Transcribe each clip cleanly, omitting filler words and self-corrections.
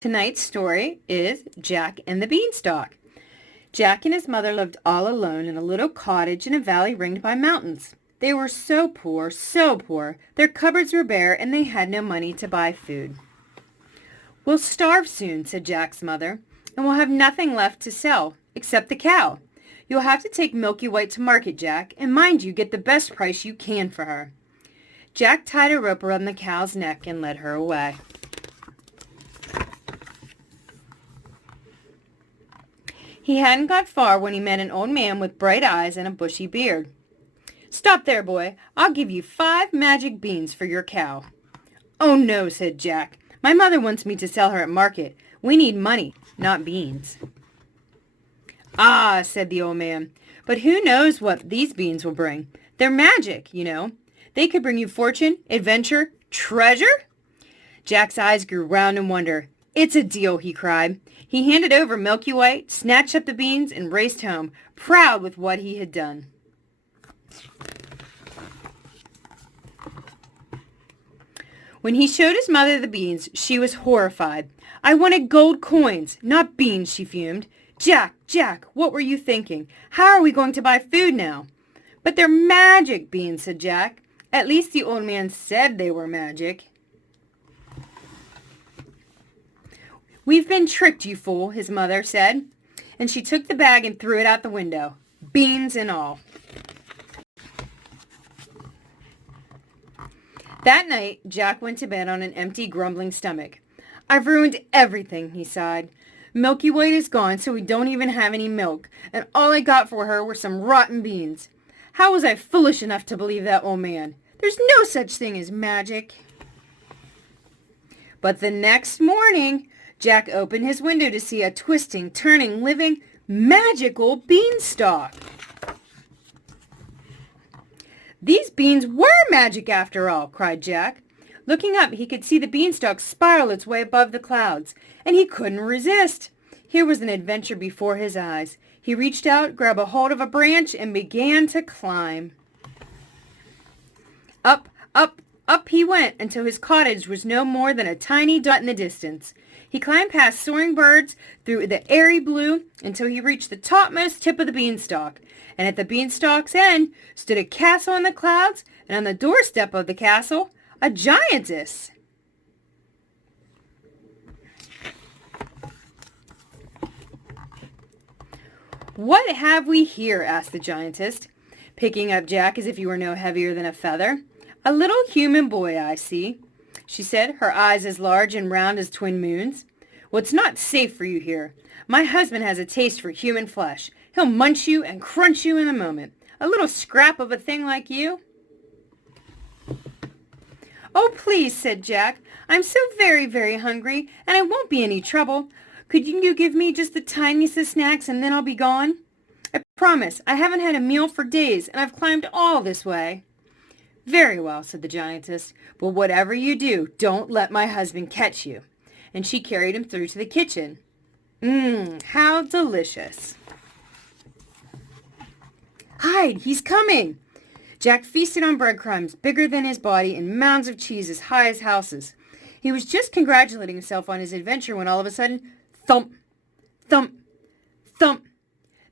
Tonight's story is Jack and the Beanstalk. Jack and his mother lived all alone in a little cottage in a valley ringed by mountains. They were so poor, their cupboards were bare and they had no money to buy food. "We'll starve soon," said Jack's mother, "and we'll have nothing left to sell, except the cow. You'll have to take Milky White to market, Jack, and mind you get the best price you can for her." Jack tied a rope around the cow's neck and led her away. He hadn't got far when he met an old man with bright eyes and a bushy beard. "Stop there, boy. I'll give you 5 magic beans for your cow." "Oh, no," said Jack. "My mother wants me to sell her at market. We need money, not beans." "Ah," said the old man, "but who knows what these beans will bring? They're magic, you know. They could bring you fortune, adventure, treasure." Jack's eyes grew round in wonder. "It's a deal," he cried. He handed over Milky White, snatched up the beans, and raced home, proud with what he had done. When he showed his mother the beans, she was horrified. "I wanted gold coins, not beans," she fumed. Jack, what were you thinking? How are we going to buy food now?" "But they're magic beans," said Jack. "At least the old man said they were magic." "We've been tricked, you fool," his mother said, and she took the bag and threw it out the window, beans and all. That night, Jack went to bed on an empty, grumbling stomach. "I've ruined everything," he sighed. "Milky White is gone, so we don't even have any milk, and all I got for her were some rotten beans. How was I foolish enough to believe that old man? There's no such thing as magic." But the next morning, Jack opened his window to see a twisting, turning, living, magical beanstalk. "These beans were magic after all," cried Jack. Looking up, he could see the beanstalk spiral its way above the clouds, and he couldn't resist. Here was an adventure before his eyes. He reached out, grabbed a hold of a branch, and began to climb. Up he went until his cottage was no more than a tiny dot in the distance. He climbed past soaring birds through the airy blue until he reached the topmost tip of the beanstalk. And at the beanstalk's end stood a castle in the clouds, and on the doorstep of the castle, a giantess. "What have we here?" asked the giantess, picking up Jack as if he were no heavier than a feather. "A little human boy, I see," she said, her eyes as large and round as twin moons. "Well, it's not safe for you here. My husband has a taste for human flesh. He'll munch you and crunch you in a moment. A little scrap of a thing like you." "Oh, please," said Jack. "I'm so very, very hungry, and I won't be any trouble. Could you give me just the tiniest of snacks, and then I'll be gone? I promise. I haven't had a meal for days, and I've climbed all this way." "Very well," said the giantess. "But whatever you do, don't let my husband catch you." And she carried him through to the kitchen. How delicious. "Hide! He's coming!" Jack feasted on breadcrumbs bigger than his body and mounds of cheese as high as houses. He was just congratulating himself on his adventure when all of a sudden, thump, thump, thump,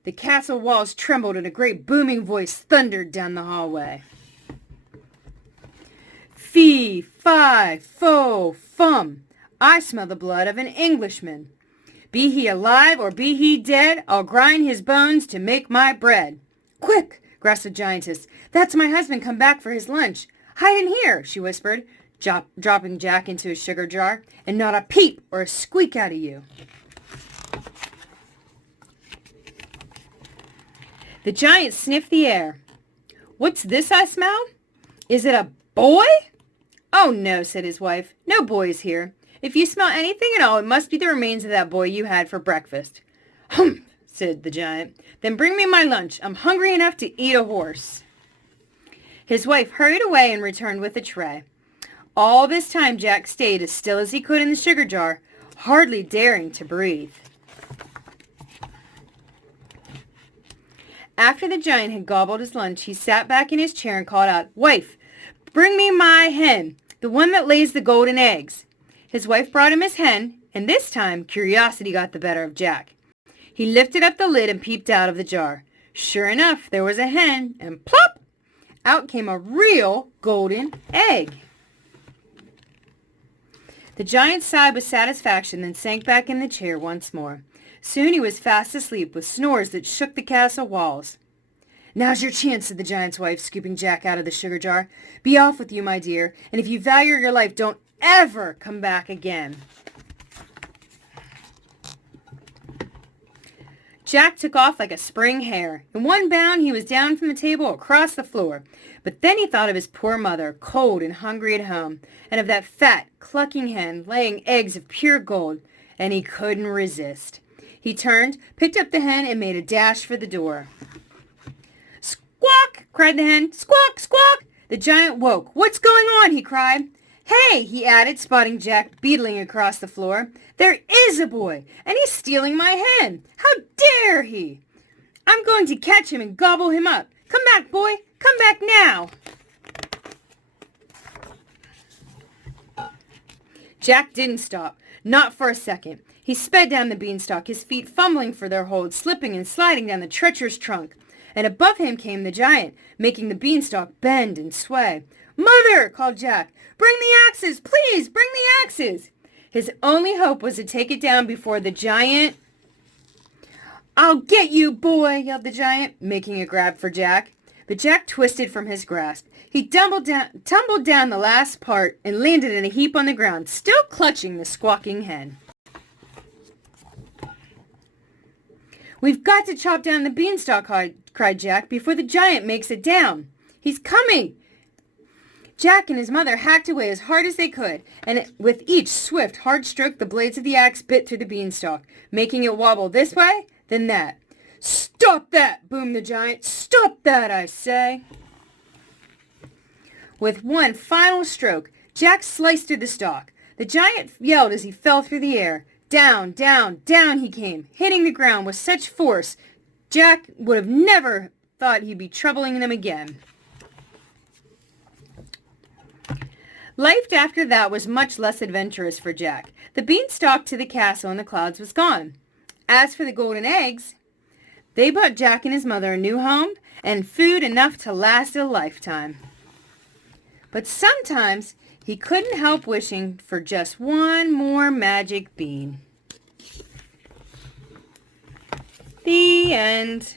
the castle walls trembled and a great booming voice thundered down the hallway. "Fee, fi, fo, fum. I smell the blood of an Englishman. Be he alive or be he dead, I'll grind his bones to make my bread." "Quick!" gasped the giantess. "That's my husband come back for his lunch. Hide in here," she whispered, dropping Jack into a sugar jar. "And not a peep or a squeak out of you." The giant sniffed the air. "What's this I smell? Is it a boy?" "Oh, no," said his wife. "No boys here. If you smell anything at all, it must be the remains of that boy you had for breakfast." "Humph," said the giant. "Then bring me my lunch. I'm hungry enough to eat a horse." His wife hurried away and returned with a tray. All this time Jack stayed as still as he could in the sugar jar, hardly daring to breathe. After the giant had gobbled his lunch, he sat back in his chair and called out, "Wife, bring me my hen, the one that lays the golden eggs." His wife brought him his hen, And this time, curiosity got the better of Jack. He lifted up the lid and peeped out of the jar. Sure enough, there was a hen, and plop! Out came a real golden egg. The giant sighed with satisfaction, then sank back in the chair once more. Soon he was fast asleep, with snores that shook the castle walls. "Now's your chance," said the giant's wife, scooping Jack out of the sugar jar. "Be off with you, my dear, and if you value your life, don't ever come back again." Jack took off like a spring hare. In one bound, he was down from the table across the floor. But then he thought of his poor mother, cold and hungry at home, and of that fat, clucking hen laying eggs of pure gold, and he couldn't resist. He turned, picked up the hen, and made a dash for the door. "Squawk!" cried the hen. "Squawk! Squawk!" The giant woke. "What's going on?" he cried. "Hey!" he added, spotting Jack beetling across the floor. "There is a boy, and he's stealing my hen. How dare he? I'm going to catch him and gobble him up. Come back, boy. Come back now." Jack didn't stop, not for a second. He sped down the beanstalk, his feet fumbling for their hold, slipping and sliding down the treacherous trunk. And above him came the giant, making the beanstalk bend and sway. "Mother!" called Jack. "Bring the axes! Please, bring the axes!" His only hope was to take it down before the giant... "I'll get you, boy!" yelled the giant, making a grab for Jack. But Jack twisted from his grasp. He tumbled down the last part and landed in a heap on the ground, still clutching the squawking hen. "We've got to chop down the beanstalk," cried Jack, "before the giant makes it down. He's coming!" Jack and his mother hacked away as hard as they could, and with each swift, hard stroke the blades of the axe bit through the beanstalk, making it wobble this way, then that. "Stop that!" boomed the giant. "Stop that, I say!" With one final stroke, Jack sliced through the stalk. The giant yelled as he fell through the air. Down, down, down he came, hitting the ground with such force Jack would have never thought he'd be troubling them again. Life after that was much less adventurous for Jack. The beanstalk to the castle in the clouds was gone. As for the golden eggs, they bought Jack and his mother a new home and food enough to last a lifetime. But sometimes he couldn't help wishing for just one more magic bean. The end.